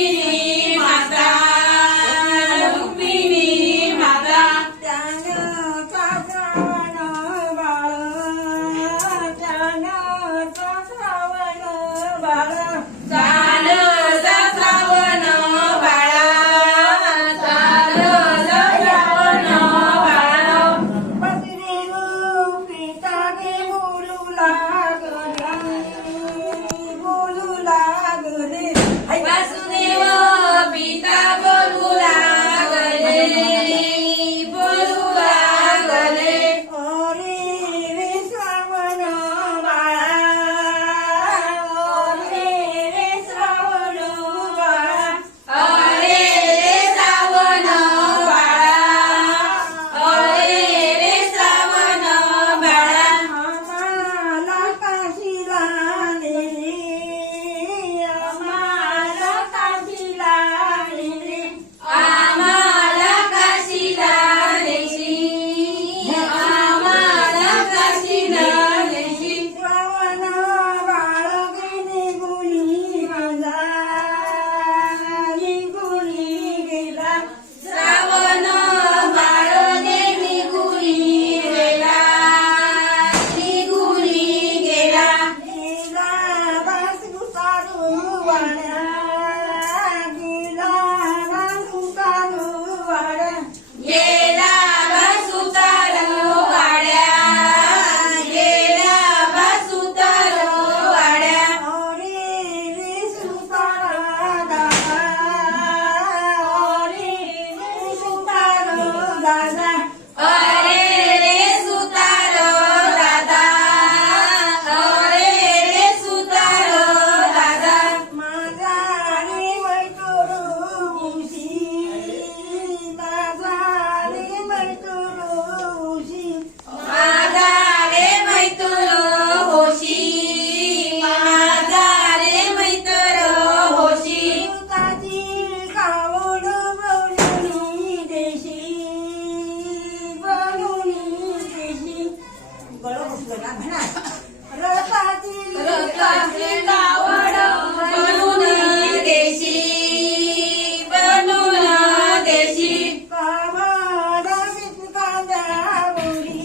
रुक्मिणी माता रुक्मिणी माता त्यानचा श्रावण बाळ त्यानचा श्रावण बाळ चालचा श्रावण बाळा चालचा श्रावण बाळा बसदेव पिताने बोलू लागले वासुदेव पिता बोलू लागले बोलू लागले अरे रे श्रावण बाळा अरे रे श्रावण बाळा अरे रे श्रावण बाळा अरे रे श्रावण बाळा आम्हाला काशीला नेले आम्हाला काशीला नेले आम्हाला काशीला नेशी आम्हाला काशीला नेशी श्रावण बाळगे निघून गेला निघून गेला श्रावण बाळगे निघुनी गेला निघुनी गेला गेला वासुतारू वाड्या गेला वासुतारू वाड्या गेला बसुतार वाड्या गेला बसुतार वाड्या अरे रे सुतारा दादा अरे रे सुतारा दादा अरे रे सुतार दादा अरे रे सुतार दादा माझा रे मैतुरू उशी माझा रे मैतुरू उशी माझा रे मैत्र होशी माझा रे मैत्र होशी सुताची कावड बनवली देशी बनवली देशी गळं बसलं ना म्हणा रथाची रथाची कावड बनून देशी बनून देशी कावड घेतली कांद्यावरी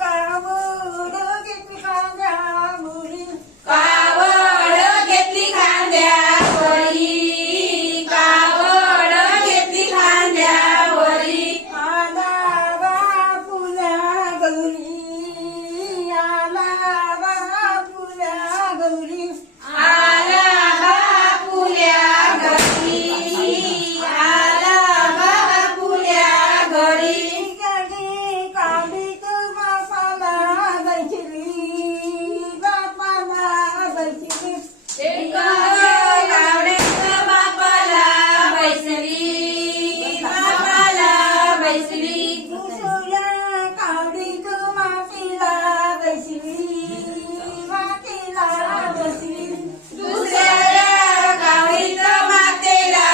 कावड घेतली कांद्यावरी कावड घेतली खांद्यावरी कावड घेतली खांद्यावरी आला बापुल्या गौरी आला बापुल्या गौरी आला बापुल्या घरी आला बापुल्या घरी गाडी काढीत बापाला बैठली बापाला बैठली एक गावड्यात बापाला बैसली बापाला बैसली दुसऱ्या काढीत मातीला बैठली मातीला बसली दुसऱ्या गावीत मातेला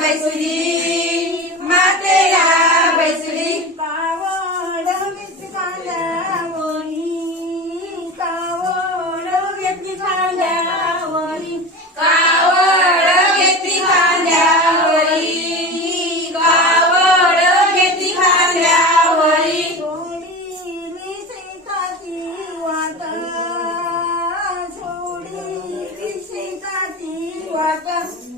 बैसली मातेला बैसली कावड घेतली कांद्यावरी कावड घेतली कांद्यावरी कावड घेतली खांद्यावरी कावड घेतली खांद्यावरी सोडली सीताची वाट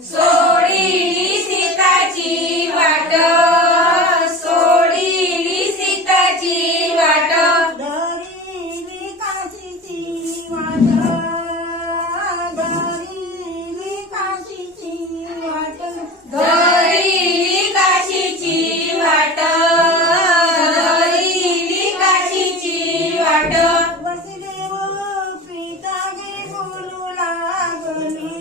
सोडली सीताची वाट सोडली सीताची वाट सोडली सीताची वाट धरली काशीची वाट धरली काशीची वाट धरली काशीची वाट धरली काशीची वाट वसुदेव पिताने बोलू लागले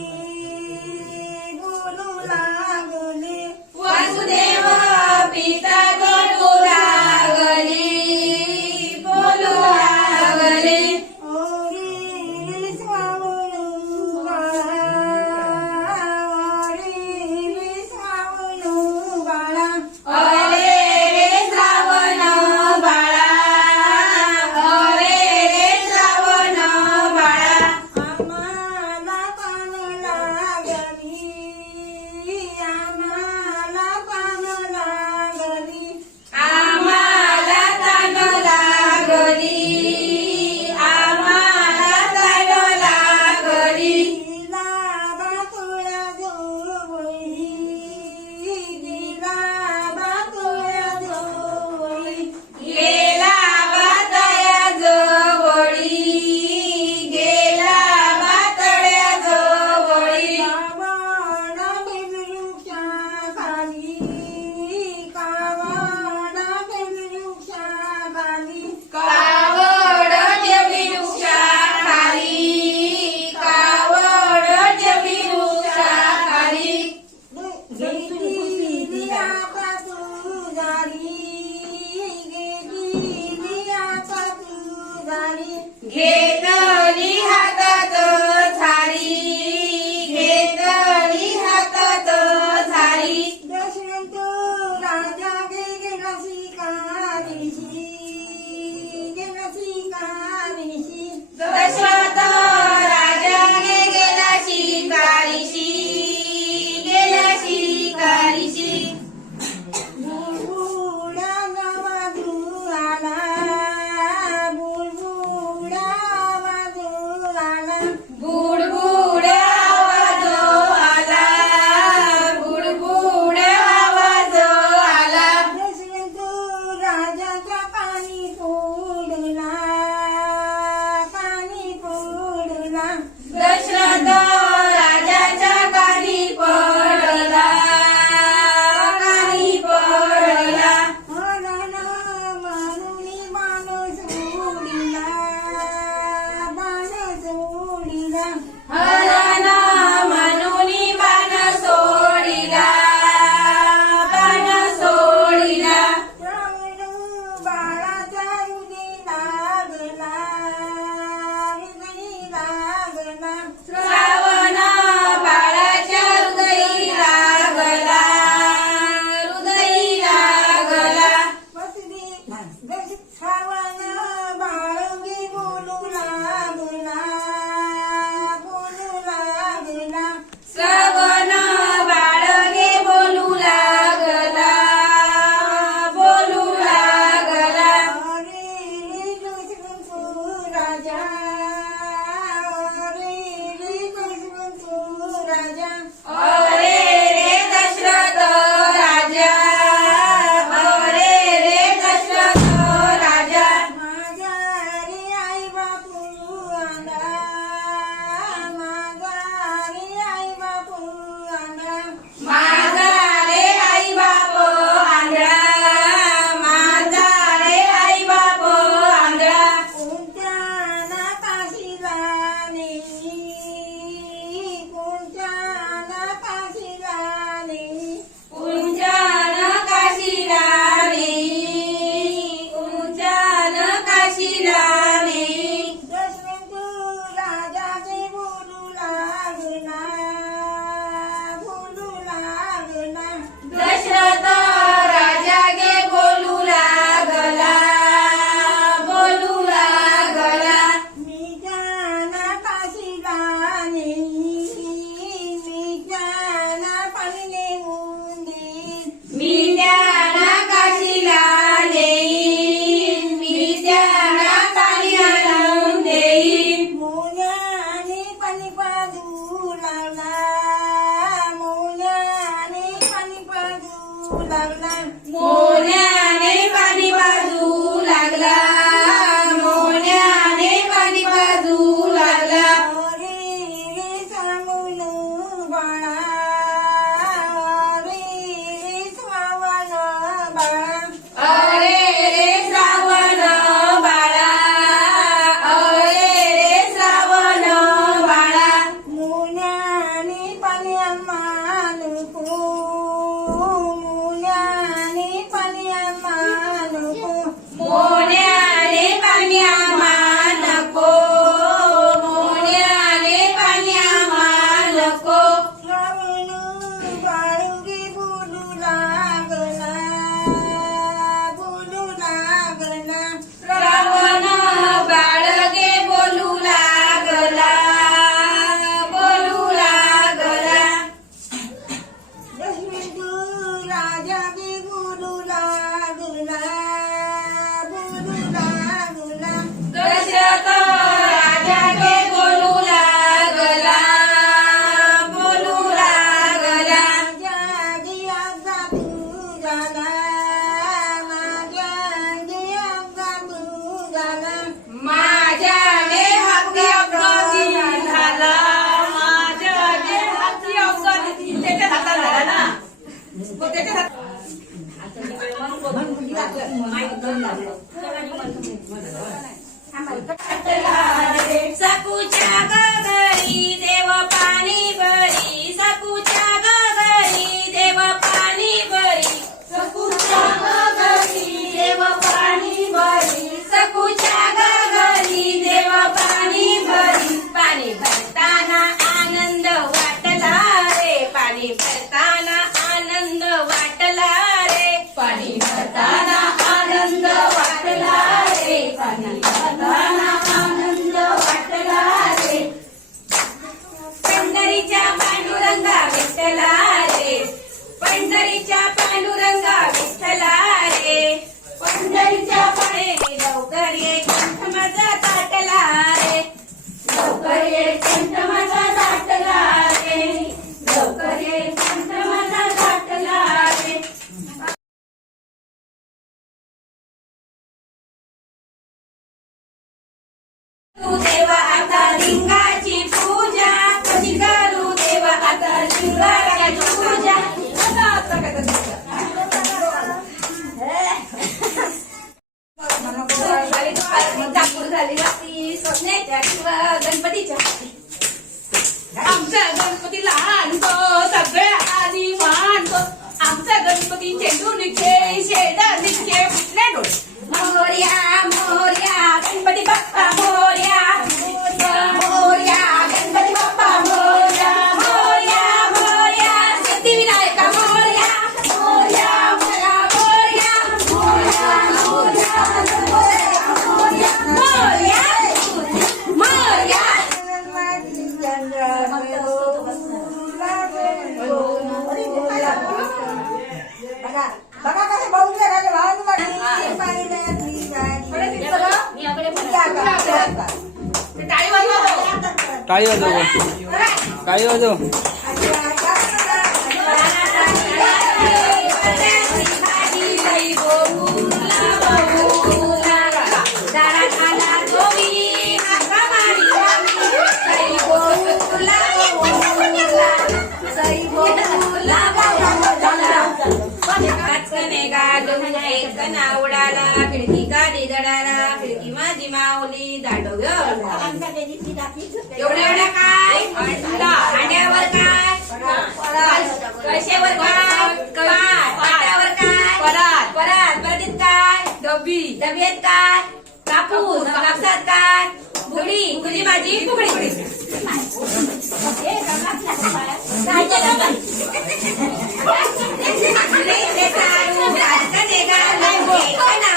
दशरथ राजाने गेला शिकारीशी, गेला शिकारीशी. बुलबुला वाजू आला, बुलबुला वाजू आला. बुडबुड आवाज आला, बुडबुड आवाज आला. दशरथ राजाचा पाणी फोडला, पाणी फोडला. दशरथ राजाच्या कानी पडला, कानी पडला. हरण म्हणून बाण सोडिला, बाण सोडिला. हरण म्हणून बाण सोडिला, बाण सोडिला. रावण बाळाचा हृदय लागला, हृदय लागला. श्रावण बाळाच्या हृदयी लागला, हृदयी लागला. श्रावण बाळगी बोलू लागला, बोलू लागला. श्रावण बाळगे बोलू लागला, बोलू लागला. अरे दशरथ राजा, अरे दशरथ राजा. अरे रे दशरथ राजा, अरे रे दशरथ राजा. माझा रे आई बापू आला, माझा रे आई बापू आला. माझा रे आई बाप आंधळा, माझा रे आई बाप आंधळा. कोणत्या नाकाशीला नेई, कोणत्या नाकाशीला नेई. उंचान काशीला नेई, उंचान काशीला नेई. दशरथ राजाचे बोलू लागला, बोलू लागला. दशरथ राजा गे बोलू लागला, बोलू लागला. मी जाना काशीला नेई, मी जाना पाणी नेऊन देईन. मी त्यांना काशीला नेईन, मी त्यांना पाणी आणून देईन. मोल्याने पाणी पाजू लागला, मोल्याने पाणी पाजू लागला. मोन्याने पाणी पाजू लागला, मोन्याने पाणी पाजू लागला. अरे रे श्रावण बाळा, अरे रे श्रावण बाळा. अरे रे श्रावण बाळा, अरे रे श्रावण बाळा. मोल्याने पाणी आम्हा नको, मोल्याने चेंडू निघे शेड निघे फुटले डोळे मोरया मोरया गणपती बाप्पा मोरया मोरया गणपती बाप्पा मोरया मोरया मोरया सिद्धिविनायका मोरया मोरया मोरया मोरया मोरया मोरया मोरया मोरया बघा बघा कसे भाऊ राहिले भाऊ पाणी टाळी वाजवा टाळी वाजव टाळी वाजव उडाला खिडकी गाडी दडाला खिडकी माझी माऊली दांडो एवढ्या एवढ्या काय अंड्यावर काय कशावर काय पाट्यावर काय परात परातीत काय डब्यात काय कापूस कापसात काय बुगडी माझी फुगडी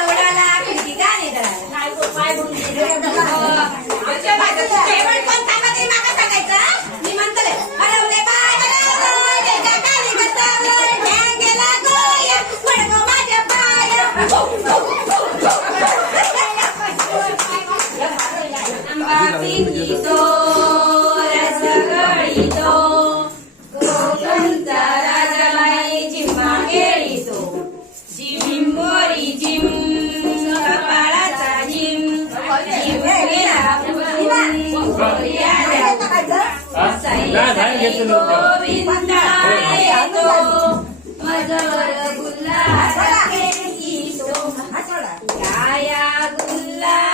उडाला खिडकी गाडी मी म्हणतले हरवले बाय हरवले काली बसवलंय ध्यान गेला गोया पडको माझ्या पाया आंबा पिकितो रस गळीतो कोकणचा राजाबाई जिम्मा खेळीतो जिम्बोरी जिम कपाळाचा जिम जिम गेला गोविंदा येतो मजवर गुल्ला या गुल्ला